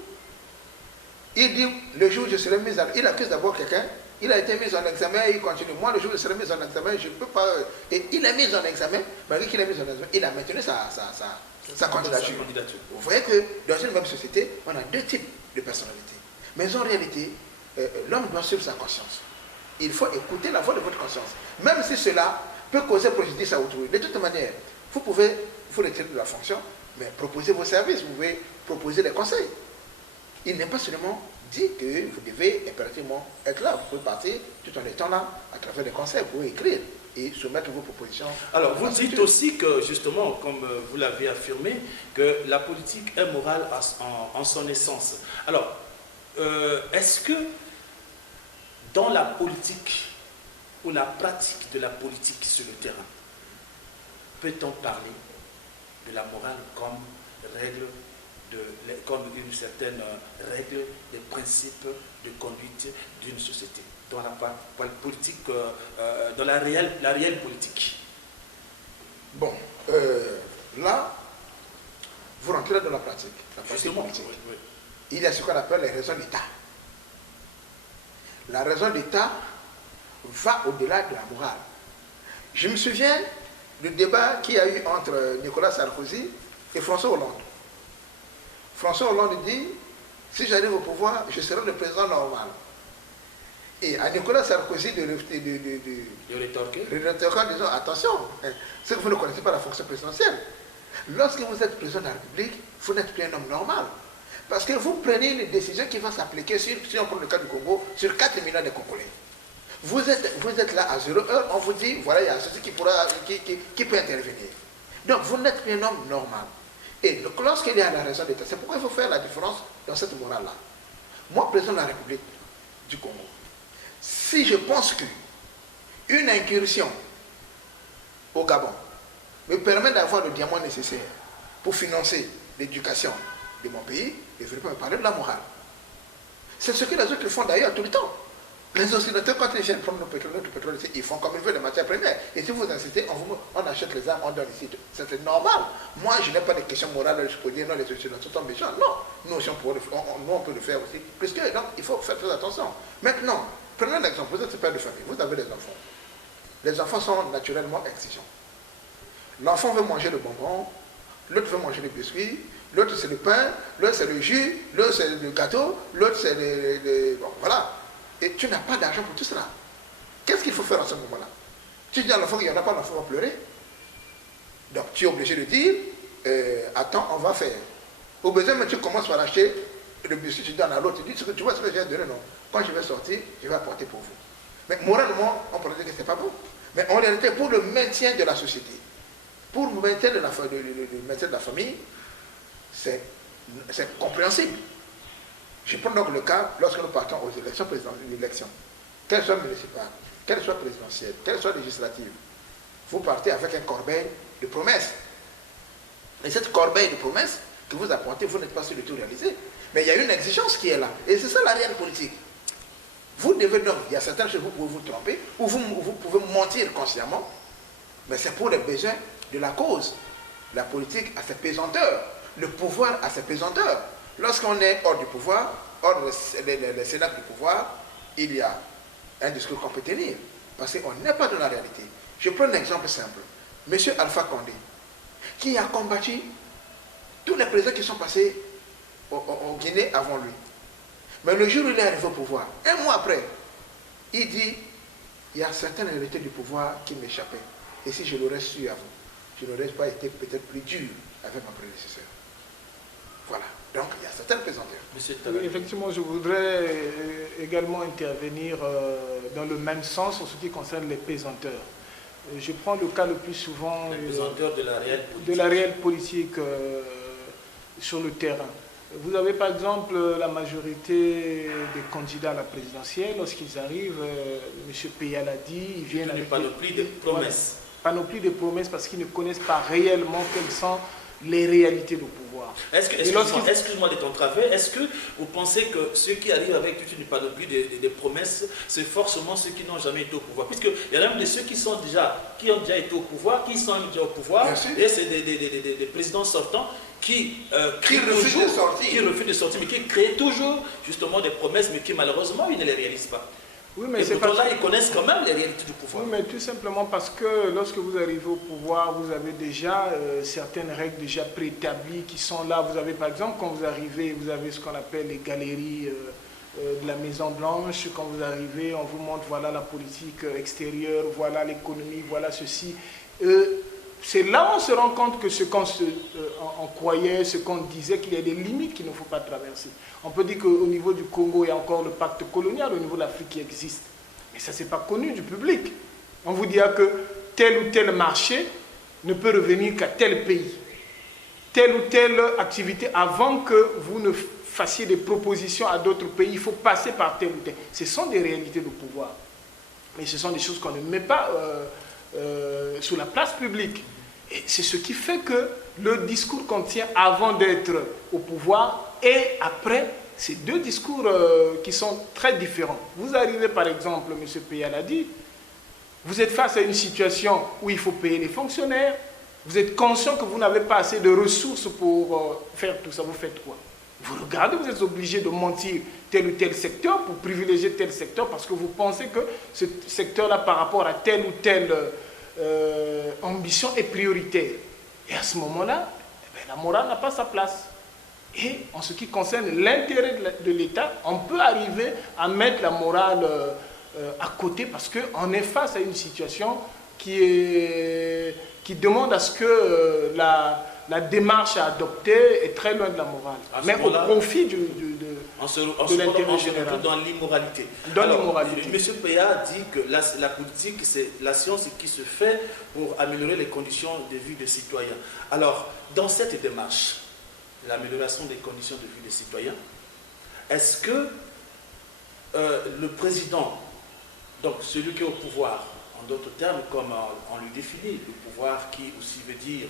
Il dit, le jour où je serai mis en... Il accuse d'abord quelqu'un. Il a été mis en examen, il continue. Moi, le jour où je serai mis en examen, je ne peux pas... Et il est mis en examen, malgré qu'il est mis en examen, il a maintenu sa candidature. Vous voyez que dans une même société, on a 2 types de personnalités. Mais en réalité, l'homme doit suivre sa conscience. Il faut écouter la voix de votre conscience. Même si cela peut causer préjudice à autrui. De toute manière, vous pouvez vous retirer de la fonction, mais proposer vos services, vous pouvez proposer des conseils. Il n'est pas seulement dit que vous devez impérativement être là. Vous pouvez partir tout en étant là, à travers des conseils, vous pouvez écrire et soumettre vos propositions. Alors, vous dites aussi que, justement, comme vous l'avez affirmé, que la politique est morale en son essence. Alors, est-ce que dans la politique ou la pratique de la politique sur le terrain, peut-on parler de la morale comme règle, comme une certaine règle des principes de conduite d'une société, dans la politique, dans la réelle politique? Bon, là, vous rentrez dans la pratique Justement, politique. oui. Il y a ce qu'on appelle les raisons d'État. La raison d'État va au-delà de la morale. Je me souviens du débat qu'il y a eu entre Nicolas Sarkozy et François Hollande. François Hollande dit, si j'arrive au pouvoir, je serai le président normal. Et à Nicolas Sarkozy de rétorquer en disant, attention, c'est que vous ne connaissez pas la fonction présidentielle. Lorsque vous êtes président de la République, vous n'êtes plus un homme normal. Parce que vous prenez une décision qui va s'appliquer, si on prend le cas du Congo, sur 4 millions de Congolais. Vous êtes là à 0 heure, on vous dit, voilà, il y a ceci qui peut intervenir. Donc, vous n'êtes plus un homme normal. Et donc, lorsqu'il y a la raison d'État, c'est pourquoi il faut faire la différence dans cette morale-là. Moi, président de la République du Congo, si je pense qu'une incursion au Gabon me permet d'avoir le diamant nécessaire pour financer l'éducation de mon pays, il ne faut pas me parler de la morale. C'est ce que les autres font d'ailleurs tout le temps. Les Occidentaux, quand ils viennent prendre notre pétrole ici, ils font comme ils veulent les matières premières. Et si vous insistez, on achète les armes, on donne ici. C'est normal. Moi, je n'ai pas de questions morales, je peux dire non, les Occidentaux sont méchants. Non, nous aussi, on peut le faire aussi. Puisque, donc, il faut faire très attention. Maintenant, prenez l'exemple, vous êtes père de famille, vous avez des enfants. Les enfants sont naturellement exigeants. L'enfant veut manger le bonbon, l'autre veut manger le biscuit, l'autre c'est le pain, l'autre c'est le jus, l'autre c'est le gâteau, l'autre c'est bon, voilà. Et tu n'as pas d'argent pour tout cela. Qu'est-ce qu'il faut faire à ce moment-là? Tu dis à l'enfant qu'il n'y en a pas, l'enfant va pleurer. Donc tu es obligé de dire, attends, on va faire. Au besoin, mais tu commences par acheter le biscuit, tu donnes à l'autre, tu dis, tu vois ce que je viens de donner, non. Quand je vais sortir, je vais apporter pour vous. Mais moralement, on pourrait dire que ce n'est pas bon. Mais en réalité, pour le maintien de la société, pour le maintien de la famille, c'est compréhensible. Je prends donc le cas, lorsque nous partons aux élections présidentielles, qu'elles soient municipales, qu'elles soient présidentielles, qu'elles soient législatives, vous partez avec un corbeil de promesses. Et cette corbeille de promesses que vous apportez, vous n'êtes pas sûr de tout réaliser. Mais il y a une exigence qui est là. Et c'est ça la réelle politique. Vous devez donc, il y a certaines choses où vous pouvez vous tromper, ou vous pouvez mentir consciemment, mais c'est pour les besoins de la cause. La politique a ses pesanteurs, le pouvoir a ses pesanteurs. Lorsqu'on est hors du pouvoir, hors des cénacles du pouvoir, il y a un discours qu'on peut tenir, parce qu'on n'est pas dans la réalité. Je prends un exemple simple. Monsieur Alpha Condé, qui a combattu tous les présidents qui sont passés en Guinée avant lui. Mais le jour où il est arrivé au pouvoir, un mois après, il dit, il y a certaines réalités du pouvoir qui m'échappaient. Et si je l'aurais su avant, je n'aurais pas été peut-être plus dur avec mon prédécesseur. Voilà. Donc il y a certaines pesanteurs. Monsieur Oui, Talal. effectivement, je voudrais également intervenir dans le même sens en ce qui concerne les pesanteurs. Je prends le cas le plus souvent Les pesanteurs de la réelle politique. de la réelle politique sur le terrain. Vous avez par exemple la majorité des candidats à la présidentielle, lorsqu'ils arrivent, M. Peya l'a dit, ils viennent Une avec panoplie de promesses. Voilà, panoplie de promesses parce qu'ils ne connaissent pas réellement quelles sont les réalités du pouvoir. Excuse-moi de t'entraver, est-ce que vous pensez que ceux qui arrivent avec toute une panoplie de promesses, c'est forcément ceux qui n'ont jamais été au pouvoir? Puisqu'il y a même de ceux qui ont déjà été au pouvoir, qui sont déjà au pouvoir, et c'est des présidents sortants qui refusent de sortir, mais qui créent toujours justement des promesses, mais qui malheureusement ils ne les réalisent pas. Oui, mais et c'est pourtant là, ils connaissent quand même les réalités du pouvoir. Oui, mais tout simplement parce que lorsque vous arrivez au pouvoir, vous avez déjà certaines règles déjà préétablies qui sont là. Vous avez par exemple, quand vous arrivez, vous avez ce qu'on appelle les galeries de la Maison Blanche. Quand vous arrivez, on vous montre, voilà la politique extérieure, voilà l'économie, voilà ceci. C'est là où on se rend compte que ce qu'on on croyait, ce qu'on disait, qu'il y a des limites qu'il ne faut pas traverser. On peut dire qu'au niveau du Congo, il y a encore le pacte colonial, au niveau de l'Afrique qui existe. Mais ça, ce n'est pas connu du public. On vous dira que tel ou tel marché ne peut revenir qu'à tel pays. Telle ou telle activité, avant que vous ne fassiez des propositions à d'autres pays, il faut passer par tel ou tel. Ce sont des réalités de pouvoir. Mais ce sont des choses qu'on ne met pas sur la place publique. Et c'est ce qui fait que le discours qu'on tient avant d'être au pouvoir et après, c'est deux discours qui sont très différents. Vous arrivez par exemple, M. Peya l'a dit, vous êtes face à une situation où il faut payer les fonctionnaires, vous êtes conscient que vous n'avez pas assez de ressources pour faire tout ça, vous faites quoi? Vous regardez, vous êtes obligé de mentir tel ou tel secteur pour privilégier tel secteur parce que vous pensez que ce secteur-là par rapport à telle ou telle ambition est prioritaire. Et à ce moment-là, la morale n'a pas sa place. Et en ce qui concerne l'intérêt de l'État, on peut arriver à mettre la morale à côté parce qu'on est face à une situation qui demande à ce que la démarche à adopter est très loin de la morale, mais au profit de l'intérêt général. Dans l'immoralité. M. Peya dit que la politique, c'est la science qui se fait pour améliorer les conditions de vie des citoyens. Alors, dans cette démarche, l'amélioration des conditions de vie des citoyens, est-ce que le président, donc celui qui est au pouvoir, en d'autres termes, comme on lui définit, le pouvoir qui aussi veut dire,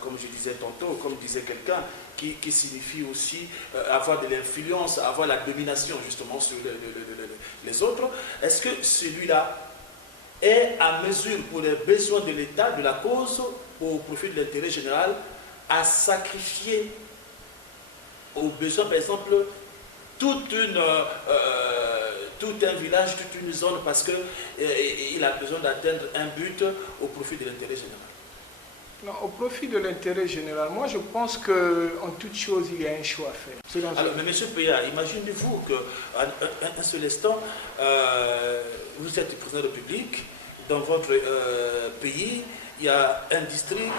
comme je disais tantôt, comme disait quelqu'un, qui signifie aussi avoir de l'influence, avoir la domination justement sur les autres, est-ce que celui-là est à mesure pour les besoins de l'État, de la cause, au profit de l'intérêt général, à sacrifier aux besoins, par exemple, tout un village, toute une zone, parce qu'il a besoin d'atteindre un but au profit de l'intérêt général? Non, au profit de l'intérêt général, moi je pense qu'en toute chose, il y a un choix à faire. Alors, mais M. Peya, imaginez-vous qu'un seul instant, vous êtes président de la République, dans votre pays, il y a un district,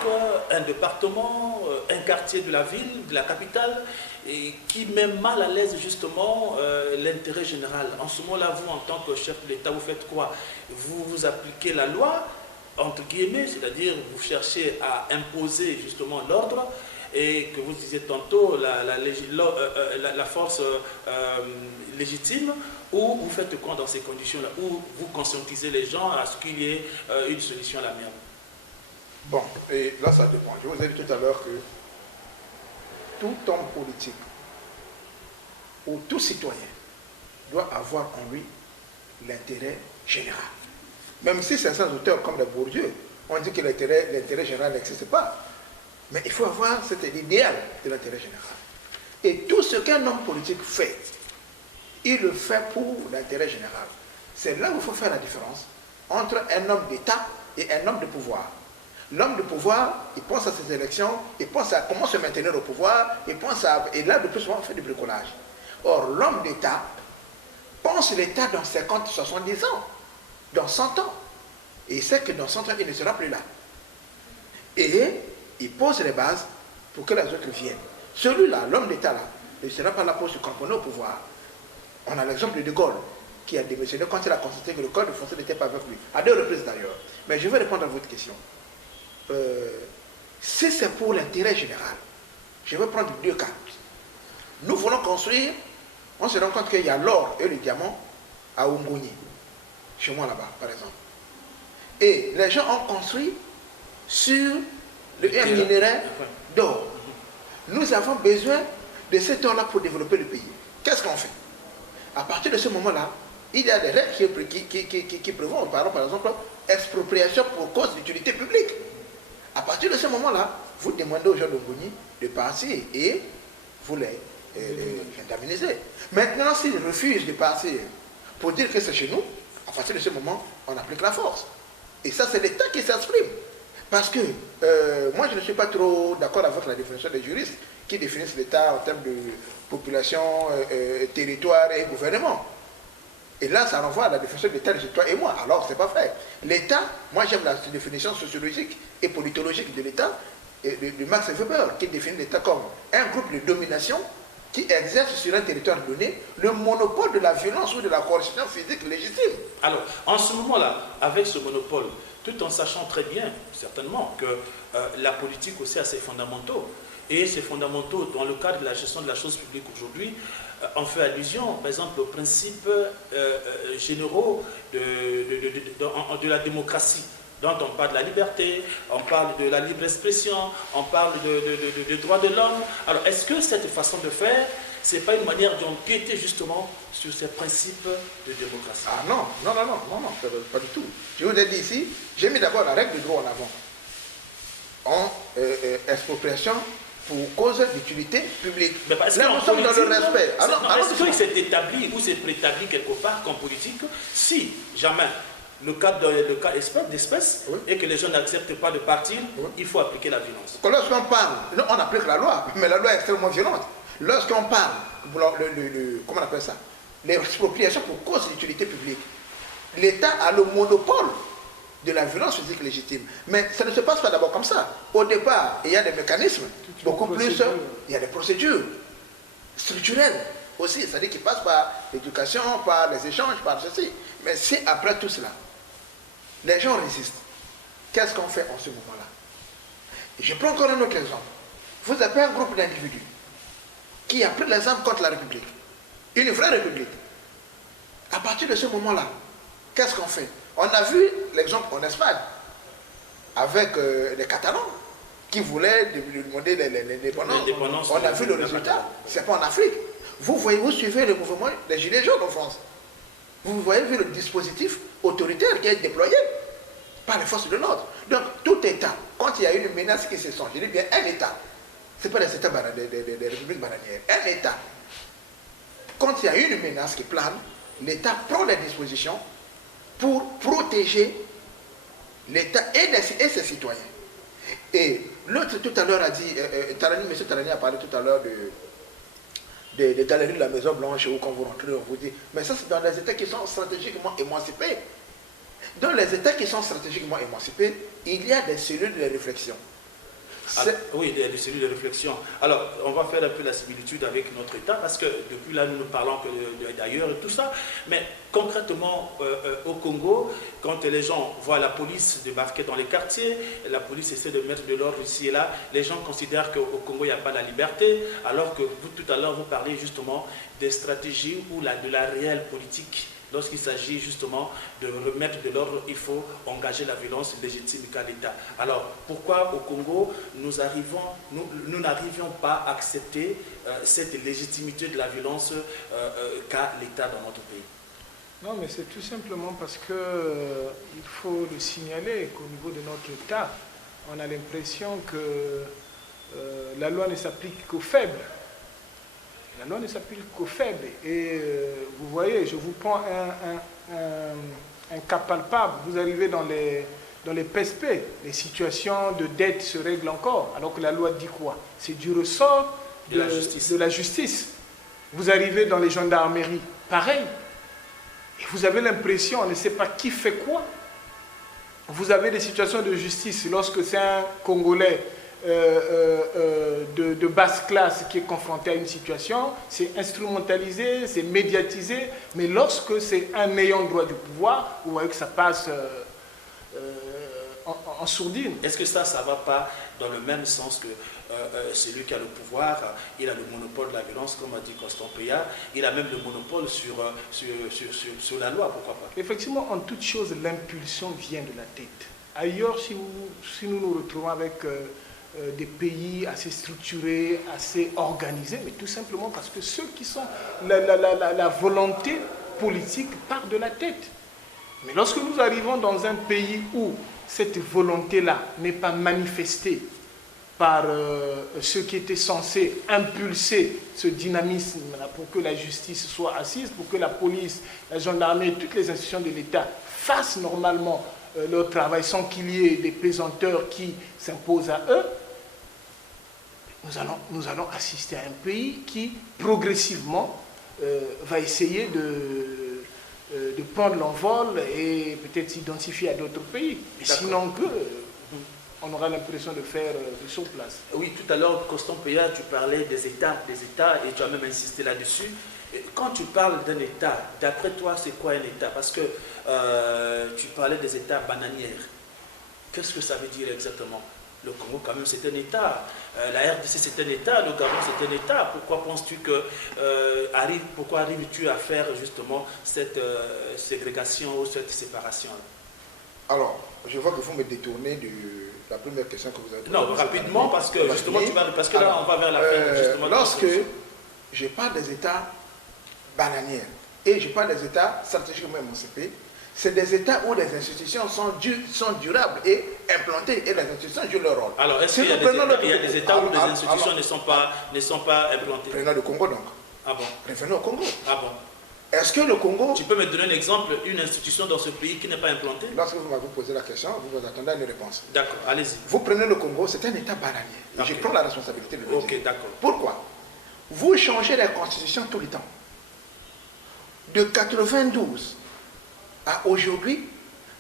un département, un quartier de la ville, de la capitale, et qui met mal à l'aise justement l'intérêt général. En ce moment-là, vous, en tant que chef de l'État, vous faites quoi? Vous appliquez la loi, entre guillemets, c'est-à-dire vous cherchez à imposer justement l'ordre, et que vous disiez tantôt la force légitime, ou vous faites quoi dans ces conditions-là, où vous conscientisez les gens à ce qu'il y ait une solution à l'amiable? Bon, et là ça dépend. Je vous ai dit tout à l'heure que tout homme politique ou tout citoyen doit avoir en lui l'intérêt général. Même si certains auteurs comme le Bourdieu ont dit que l'intérêt général n'existe pas. Mais il faut avoir l'idéal de l'intérêt général. Et tout ce qu'un homme politique fait, il le fait pour l'intérêt général. C'est là où il faut faire la différence entre un homme d'État et un homme de pouvoir. L'homme de pouvoir, il pense à ses élections, il pense à comment se maintenir au pouvoir, et là, le plus souvent, on fait du bricolage. Or, l'homme d'État pense l'État dans 50, 70 ans, dans 100 ans. Et il sait que dans 100 ans, il ne sera plus là. Et il pose les bases pour que les autres viennent. Celui-là, l'homme d'État là, il ne sera pas là pour se cramponner au pouvoir. On a l'exemple de Gaulle, qui a démissionné quand il a constaté que le code français n'était pas avec lui, à 2 reprises d'ailleurs. Mais je vais répondre à votre question. Si c'est pour l'intérêt général, je vais prendre 2 cas. Nous voulons construire, on se rend compte qu'il y a l'or et le diamant à Ongoni, chez moi là-bas par exemple. Et les gens ont construit sur un minerai d'or. Nous avons besoin de cet or-là pour développer le pays. Qu'est-ce qu'on fait? À partir de ce moment-là, il y a des règles qui prévoient, par exemple, expropriation pour cause d'utilité publique. À partir de ce moment-là, vous demandez aux gens d'Ongoni de partir et vous les indemnisez. Maintenant, s'ils refusent de partir pour dire que c'est chez nous, à partir de ce moment, on applique la force. Et ça, c'est l'État qui s'exprime. Parce que moi, je ne suis pas trop d'accord avec la définition des juristes qui définissent l'État en termes de population, territoire et gouvernement. Et là, ça renvoie à la définition de l'État de toi et moi. Alors, c'est pas vrai. L'État, moi j'aime la définition sociologique et politologique de l'État de Max Weber, qui définit l'État comme un groupe de domination qui exerce sur un territoire donné le monopole de la violence ou de la coercition physique légitime. Alors, en ce moment-là, avec ce monopole, tout en sachant très bien, certainement, que la politique aussi a ses fondamentaux, et ces fondamentaux, dans le cadre de la gestion de la chose publique aujourd'hui, on fait allusion, par exemple, aux principes généraux de la démocratie, dont on parle de la liberté, on parle de la libre expression, on parle de droits de l'homme. Alors, est-ce que cette façon de faire, ce n'est pas une manière d'empiéter justement sur ces principes de démocratie? Ah non, pas du tout. Je vous ai dit ici, j'ai mis d'abord la règle du droit en avant. Expropriation pour cause d'utilité publique. Mais parce là, nous sommes dans le respect. Est-ce que c'est établi ou c'est préétabli quelque part qu'en politique, si jamais le cas d'espèce oui. Et que les gens n'acceptent pas de partir, oui. Il faut appliquer la violence. Lorsqu'on parle, on applique la loi, mais la loi est extrêmement violente. Lorsqu'on parle, comment on appelle ça? L'expropriation pour cause d'utilité publique, l'État a le monopole de la violence physique légitime. Mais ça ne se passe pas d'abord comme ça. Au départ, il y a des mécanismes, beaucoup plus, il y a des procédures structurelles aussi, c'est-à-dire qui passent par l'éducation, par les échanges, par ceci. Mais si après tout cela, les gens résistent, qu'est-ce qu'on fait en ce moment-là? Je prends encore un autre exemple. Vous avez un groupe d'individus qui a pris les armes contre la République, une vraie République. À partir de ce moment-là, qu'est-ce qu'on fait? On a vu l'exemple en Espagne, avec les Catalans, qui voulaient demander l'indépendance. On a vu le résultat. Ce n'est pas en Afrique. Vous suivez le mouvement des Gilets jaunes en France. Vous voyez le dispositif autoritaire qui est déployé par les forces de l'ordre. Donc, tout État, quand il y a une menace qui se sent, je dis bien un État, ce n'est pas des États des républiques bananières, un État, quand il y a une menace qui plane, l'État prend les dispositions pour protéger l'État et ses citoyens. Et l'autre tout à l'heure a dit, M. Talani a parlé tout à l'heure des galeries de la Maison Blanche où quand vous rentrez, on vous dit, mais ça c'est dans les États qui sont stratégiquement émancipés. Dans les États qui sont stratégiquement émancipés, il y a des cellules de réflexion. Oui, il y a des cellules de réflexion. Alors, on va faire un peu la similitude avec notre État, parce que depuis là, nous ne parlons que d'ailleurs et tout ça. Mais concrètement, au Congo, quand les gens voient la police débarquer dans les quartiers, la police essaie de mettre de l'ordre ici et là, les gens considèrent qu'au Congo, il n'y a pas la liberté, alors que vous, tout à l'heure, vous parlez justement des stratégies ou de la réelle politique. Lorsqu'il s'agit justement de remettre de l'ordre, il faut engager la violence légitime qu'a l'État. Alors, pourquoi au Congo, nous n'arrivions pas à accepter cette légitimité de la violence qu'a l'État dans notre pays? Non, mais c'est tout simplement parce que il faut le signaler qu'au niveau de notre État, on a l'impression que la loi ne s'applique qu'aux faibles. La loi ne s'applique qu'aux faibles. Et vous voyez, je vous prends un cas palpable. Vous arrivez dans les PSP, les situations de dette se règlent encore, alors que la loi dit quoi? C'est du ressort de la justice. Vous arrivez dans les gendarmeries, pareil. Et vous avez l'impression, on ne sait pas qui fait quoi. Vous avez des situations de justice lorsque c'est un Congolais de basse classe qui est confronté à une situation, c'est instrumentalisé, c'est médiatisé, mais lorsque c'est un ayant droit du pouvoir, vous voyez que ça passe en sourdine. Est-ce que ça ne va pas dans le même sens que celui qui a le pouvoir, il a le monopole de la violence, comme a dit Constant Peya, il a même le monopole sur la loi, pourquoi pas? Effectivement, en toute chose, l'impulsion vient de la tête. Ailleurs, si nous nous retrouvons avec des pays assez structurés, assez organisés, mais tout simplement parce que ceux qui sont la volonté politique part de la tête. Mais lorsque nous arrivons dans un pays où cette volonté-là n'est pas manifestée par ceux qui étaient censés impulser ce dynamisme-là pour que la justice soit assise, pour que la police, la gendarmerie, toutes les institutions de l'État fassent normalement leur travail sans qu'il y ait des pesanteurs qui s'imposent à eux, nous allons assister à un pays qui, progressivement, va essayer de prendre l'envol et peut-être s'identifier à d'autres pays. Sinon on aura l'impression de faire sur place. Oui, tout à l'heure, Constant Peya, tu parlais des États, et tu as même insisté là-dessus. Quand tu parles d'un État, d'après toi, c'est quoi un État? Parce que tu parlais des États bananières. Qu'est-ce que ça veut dire exactement? Le Congo, quand même, c'est un État. La RDC, c'est un État. Le Gabon, c'est un État. Pourquoi penses-tu que pourquoi arrives-tu à faire justement cette ségrégation ou cette séparation-là? Alors, je vois que vous me détournez de la première question que vous avez posée. Non, rapidement, parce que justement, parce que là, on va vers la fin. Justement, lorsque je parle des États bananières et je parle des États stratégiquement émancipés, c'est des États où les institutions sont durables et implantées et les institutions jouent leur rôle. Alors, est-ce qu'il y a des États où les institutions ne sont pas implantées? Prenons le Congo donc. Ah bon? Revenons au Congo. Ah bon? Est-ce que le Congo... Tu peux me donner un exemple, une institution dans ce pays qui n'est pas implantée? Lorsque vous m'avez posé la question, vous vous attendez à une réponse. D'accord, allez-y. Vous prenez le Congo, c'est un État bananier. Okay. Je prends la responsabilité de le dire. Ok, d'accord. Pourquoi? Vous changez la constitution tout le temps. De 92 à aujourd'hui,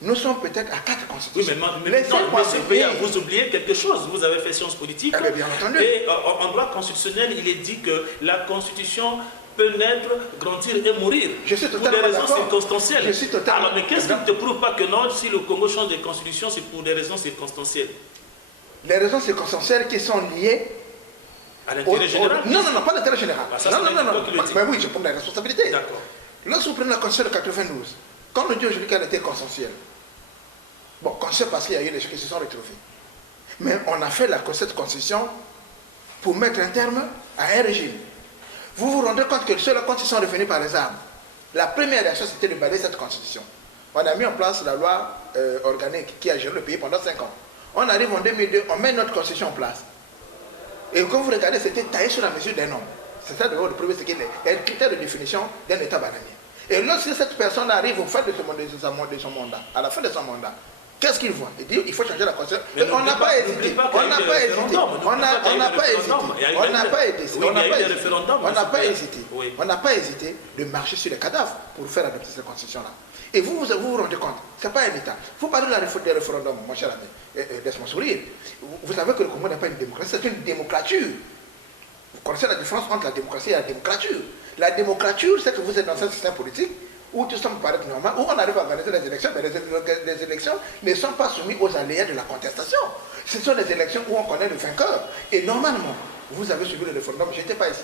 nous sommes peut-être à 4 constitutions. Oui, mais ce pays, vous oubliez quelque chose. Vous avez fait sciences politiques. Eh bien entendu. Et en droit constitutionnel, il est dit que la constitution peut naître, grandir et mourir. Je suis pour des raisons circonstancielles. Je suis totalement. Alors, mais qu'est-ce qui ne te prouve pas que non, si le Congo change de constitution, c'est pour des raisons circonstancielles? Les raisons circonstancielles qui sont liées à l'intérêt général? Non, pas l'intérêt général. Bah, ça, non. Mais oui, je prends la responsabilité. D'accord. Lorsque vous prenez la constitution de 92, quand on dit aujourd'hui qu'elle était consensuelle, bon, consensuelle parce qu'il y a eu les gens qui se sont retrouvés. Mais on a fait cette constitution pour mettre un terme à un régime. Vous vous rendez compte que ceux-là, quand ils sont revenus par les armes, la première réaction, c'était de balayer cette constitution. On a mis en place la loi organique qui a géré le pays pendant 5 ans. On arrive en 2002, on met notre constitution en place. Et quand vous regardez, c'était taillé sur la mesure d'un homme. C'est ça d'abord le premier, c'est qu'il y a un critère de définition d'un État bananier. Et lorsque cette personne arrive au fin de son mandat, à la fin de son mandat, qu'est-ce qu'il voit? Il dit il faut changer la constitution. On n'a pas hésité. On n'a pas hésité. On n'a pas hésité de marcher sur les cadavres pour faire adopter cette constitution-là. Et vous vous rendez compte, ce n'est pas un État. Vous parlez de la réforme des référendums, mon cher ami, laisse-moi sourire. Vous savez que le Congo n'est pas une démocratie, c'est une démocrature. Vous connaissez la différence entre la démocratie et la démocrature. La démocrature, c'est que vous êtes dans un système politique où tout ça me paraît normal, où on arrive à organiser les élections, mais les élections ne sont pas soumises aux aléas de la contestation. Ce sont des élections où on connaît le vainqueur. Et normalement, vous avez suivi le référendum, je n'étais pas ici,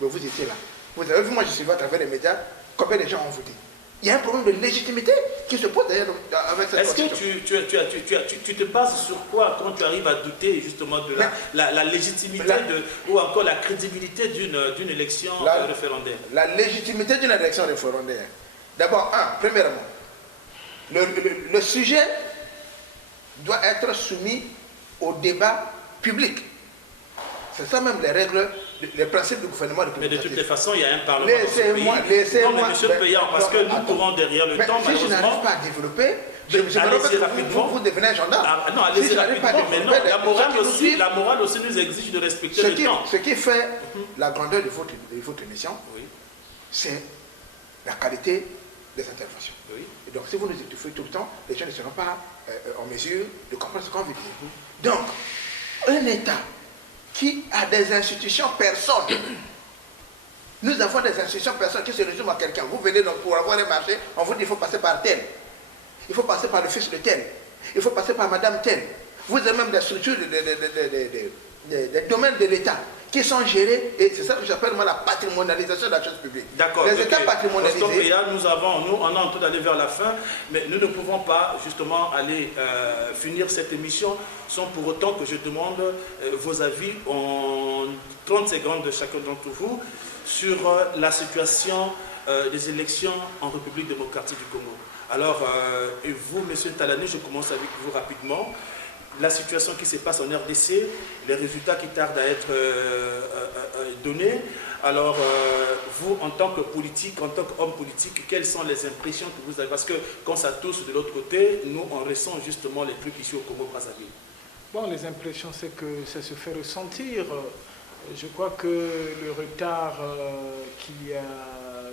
mais vous étiez là. Vous avez vu, moi je suis à travers les médias, combien de gens ont voté. Il y a un problème de légitimité qui se pose d'ailleurs avec cette constitution. Est-ce que tu te bases sur quoi quand tu arrives à douter justement de la légitimité ou encore la crédibilité d'une élection référendaire? La légitimité d'une élection référendaire. D'abord, premièrement, le sujet doit être soumis au débat public. C'est ça même les règles, les principes du gouvernement républicain. Mais de toutes les façons, il y a un parlement dans ce pays. Non, mais monsieur Peya, parce que nous courons derrière le temps, si je n'arrive pas à développer, vous devenez un gendarme. Non, allez-y rapidement, mais non, la morale aussi nous exige de respecter le temps. Ce qui fait la grandeur de votre émission, c'est la qualité des interventions. Oui. Et donc, si vous nous étouffez tout le temps, les gens ne seront pas en mesure de comprendre ce qu'on veut dire. Donc, un État qui a des institutions personnes. Nous avons des institutions personnes qui se résument à quelqu'un. Vous venez donc pour avoir un marché, on vous dit qu'il faut passer par tel. Il faut passer par le fils de tel. Il faut passer par madame tel. Vous avez même des structures, des domaines de l'État qui sont gérés, et c'est ça que j'appelle moi la patrimonialisation de la chose publique. D'accord. Les États patrimonialisés. Nous on est en train d'aller vers la fin, mais nous ne pouvons pas justement aller finir cette émission sans pour autant que je demande vos avis en 30 secondes de chacun d'entre vous sur la situation des élections en République démocratique du Congo. Alors, et vous, M. Talani, je commence avec vous rapidement. La situation qui se passe en RDC, les résultats qui tardent à être donnés. Alors, vous, en tant que politique, en tant qu'homme politique, quelles sont les impressions que vous avez? Parce que quand ça touche de l'autre côté, nous, on ressent justement les trucs ici au Congo-Brazzaville. Bon, les impressions, c'est que ça se fait ressentir. Je crois que le retard qu'il y a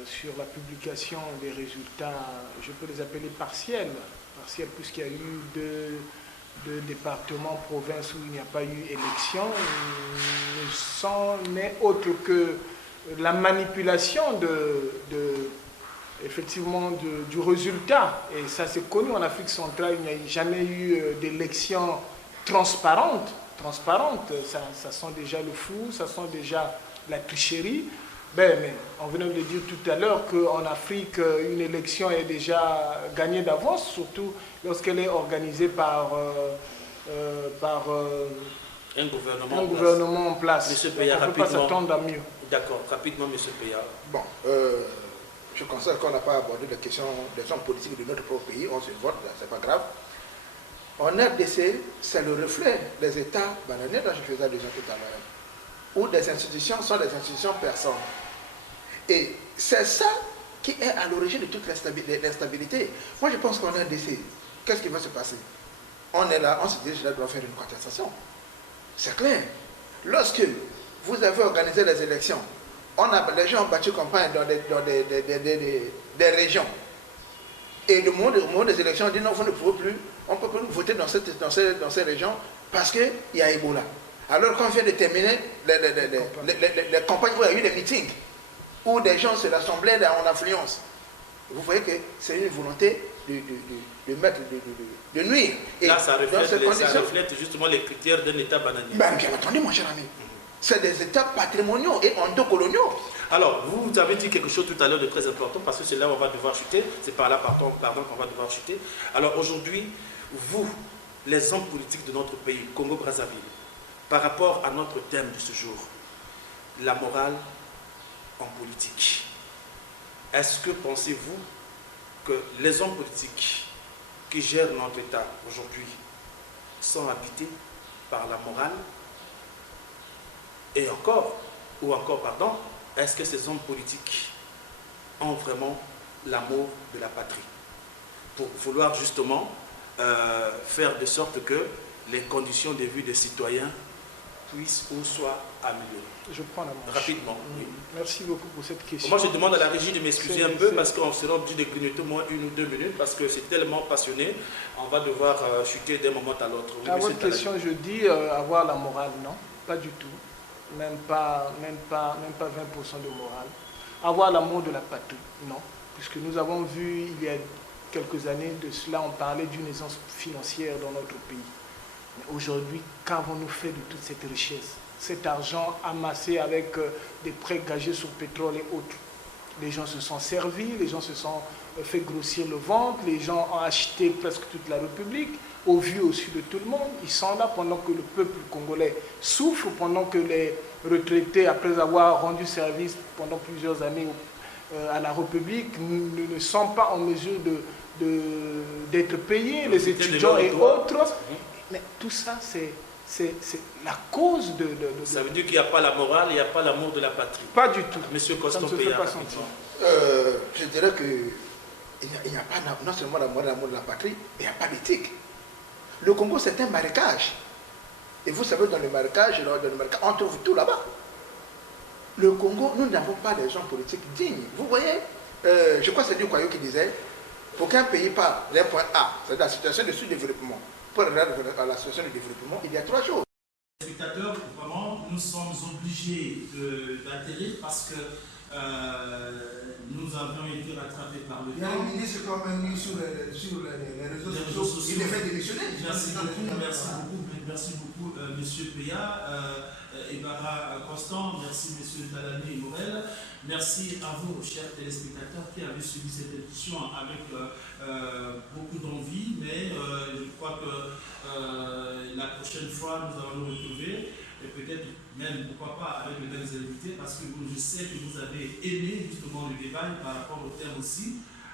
sur la publication des résultats, je peux les appeler partiels, puisqu'il y a eu deux départements, provinces où il n'y a pas eu élection, ne n'est autre que la manipulation effectivement du résultat. Et ça c'est connu en Afrique centrale, il n'y a jamais eu d'élection transparente. Ça sent déjà le flou, ça sent déjà la tricherie. Mais on venait de le dire tout à l'heure qu'en Afrique, une élection est déjà gagnée d'avance, surtout lorsqu'elle est organisée par un gouvernement en place. Monsieur Peya, on ne peut pas s'attendre à mieux. D'accord, rapidement, M. Peya. Bon, je considère qu'on n'a pas abordé la question des hommes politiques de notre propre pays, on se vote, c'est pas grave. En RDC, c'est le reflet des États bananiers dont je faisais allusion tout à l'heure, où des institutions sont des institutions personnes. Et c'est ça qui est à l'origine de toute l'instabilité. Moi, je pense qu'en RDC, qu'est-ce qui va se passer? On est là, on se dit, je dois faire une contestation. C'est clair. Lorsque vous avez organisé les élections, les gens ont battu campagne dans des régions. Et le moment des élections, on dit non, vous ne pouvez plus, on ne peut plus voter dans ces régions parce qu'il y a Ebola. Alors qu'on vient de terminer les campagnes où il y a eu des meetings, où des gens se rassemblaient en affluence. Vous voyez que c'est une volonté de nuire. Et là, ça reflète justement les critères d'un État bananier. Ben, bien entendu, mon cher ami. C'est des États patrimoniaux et endocoloniaux. Alors, vous avez dit quelque chose tout à l'heure de très important, parce que c'est là où on va devoir chuter. C'est par là, pardon, qu'on va devoir chuter. Alors aujourd'hui, vous, les hommes politiques de notre pays, Congo-Brazzaville, par rapport à notre thème de ce jour, la morale en politique, est-ce que pensez-vous que les hommes politiques qui gèrent notre État aujourd'hui sont habités par la morale? Et encore, est-ce que ces hommes politiques ont vraiment l'amour de la patrie pour vouloir justement faire de sorte que les conditions de vie des citoyens puissent ou soient améliorées? Je prends la manche. Rapidement. Oui. Merci beaucoup pour cette question. Moi, je demande à la régie de m'excuser un peu parce qu'on sera obligé de grignoter au moins 1 ou 2 minutes parce que c'est tellement passionné. On va devoir chuter d'un moment à l'autre. À votre question, je dis avoir la morale, non, pas du tout. Même pas 20% de morale. Avoir l'amour de la patrie, non. Puisque nous avons vu, il y a quelques années de cela, on parlait d'une aisance financière dans notre pays. Mais aujourd'hui, qu'avons-nous fait de toute cette richesse? Cet argent amassé avec des prêts gagés sur pétrole et autres. Les gens se sont servis, les gens se sont fait grossir le ventre, les gens ont acheté presque toute la République, au vu aussi de tout le monde. Ils sont là pendant que le peuple congolais souffre, pendant que les retraités, après avoir rendu service pendant plusieurs années à la République, ne sont pas en mesure d'être payés, les étudiants et autres. Mais tout ça, c'est la cause de... Ça veut dire qu'il n'y a pas la morale, il n'y a pas l'amour de la patrie. Pas du tout. Monsieur Coston, ça ne se fait pas sentir. Je dirais qu'il n'y a pas non seulement l'amour de la patrie, mais il n'y a pas d'éthique. Le Congo, c'est un marécage. Et vous savez, dans le marécage, on trouve tout là-bas. Le Congo, nous n'avons pas des gens politiques dignes. Vous voyez, je crois que c'est du Kwayo qui disait, pour qu'un pays part d'un point A, c'est-à-dire la situation de sous-développement, pour arriver à la situation de développement, il y a 3 choses. spectateurs, vraiment, nous sommes obligés d'atterrir parce que nous avions été rattrapés par le temps. Il y a le ministre quand même mis sur les réseaux sociaux. Il est fait démissionner. Merci beaucoup, Monsieur Péa, Ebara Constant, merci Monsieur Talani et Morel. Merci à vous, chers téléspectateurs, qui avez suivi cette émission avec beaucoup d'envie, mais je crois que la prochaine fois, nous allons nous retrouver, et peut-être même, pourquoi pas, avec les mêmes invités, parce que je sais que vous avez aimé justement le débat par rapport au thème aussi.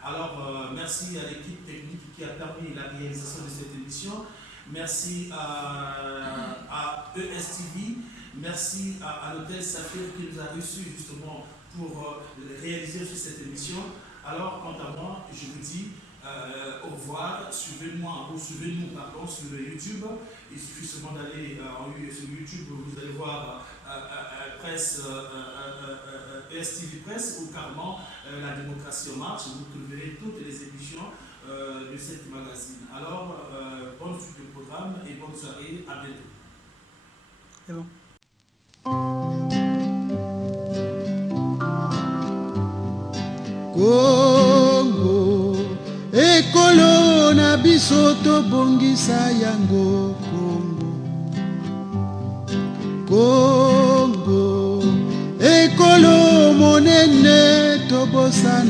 Alors, merci à l'équipe technique qui a permis la réalisation de cette émission. Merci à ESTV, merci à l'hôtel Saphir qui nous a reçus justement pour réaliser cette émission. Alors, quant à moi, je vous dis au revoir, suivez-moi ou suivez-nous sur YouTube. Il suffit seulement d'aller sur YouTube, vous allez voir presse, ESTV Presse ou carrément La démocratie en marche. Vous trouverez toutes les émissions de cette magazine. Alors, bonne suite de programme et bonne soirée, à bientôt. C'est bon. Congo, ekolo na biso tobongisa yango. Congo, ekolo monene tobosana.